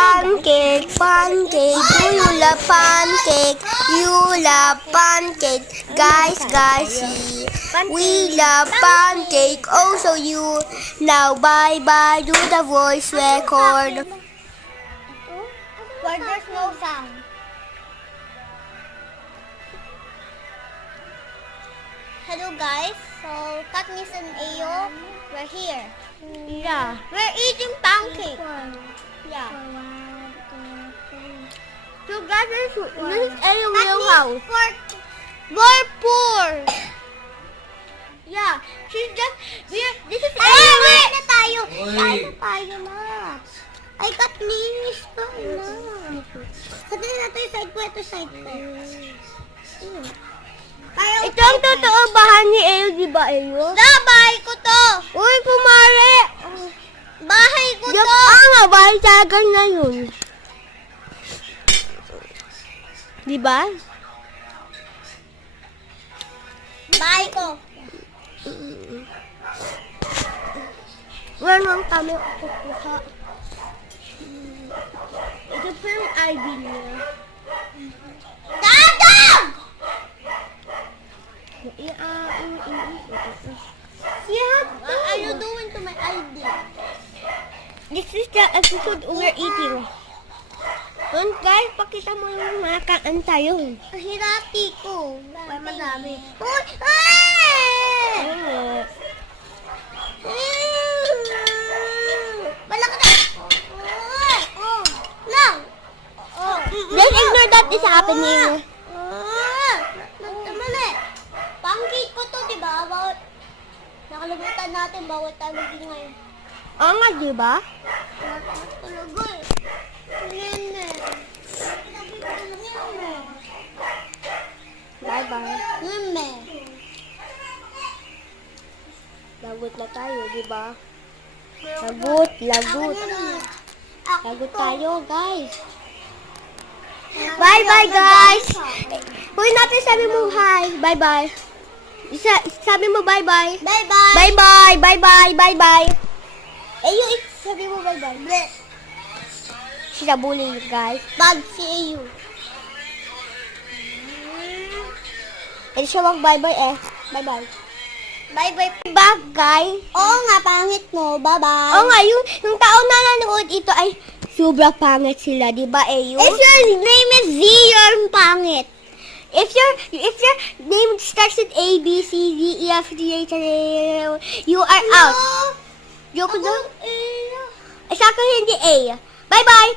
Pancake, pancake, do you love pancake? You love pancake, guys, see. We love pancake, also you. Now bye-bye, do the voice record. Where there's no sound. Hello guys, so Katniss and Ayo, we're here. Yeah. We're eating pancake. Yeah. So guys, this is a real house. We're poor. Yeah, she's just, this is Ay, kain na tayo. Oy. Kain na tayo na. Ay, Katniss. Kain na. Sabi na ito yung side ko, ito side ko. Ito ang totoo bahay ni Ayo, di ba Ayo? Bahay ko to. Uy, kumari! Bahay ko Yung to. nga, bahay tagan na yun. Di ba? Bahay ko. Wala kami kukuha. Ito pa yung ID niya. Dadang! What are you doing to my ID? This is the episode we're eating. And guys, pakita mo yung mga kaan tayo. Hirati ko. Ay, madami. Uy! Ay! Bala ka na! Oh! Lang! Oh! Let's ignore that is happening. Mali! Pancake ko to, di ba? Bawat... Nakalimutan natin bawat tayo ngayon. Oo nga, di ba? Talaga eh. Nene. Bye-bye. Nene. Lagot na tayo, di ba? Lagot, lagot. Lagot tayo, guys. Bye-bye, guys. Uy, natin sabi mo hi. Bye-bye. Sabi mo bye-bye. Bye-bye. Bye-bye, bye-bye, bye-bye. Sabi mo bye-bye. Bleh. She's a bully, guys. Bag si you. Hindi siya mag-bye-bye eh. Bye-bye. Bye-bye. Back, guys. Oo nga, pangit mo. Bye-bye. Oo nga, yung tao na nanonood ito ay sobrang pangit sila, di ba, Ayo? If your name is Z, you're pangit. If your name starts with A, B, C, D, E, F, G, H, I, you are out. Joke Ako, lang. eh. Sa akin hindi A. Bye-bye.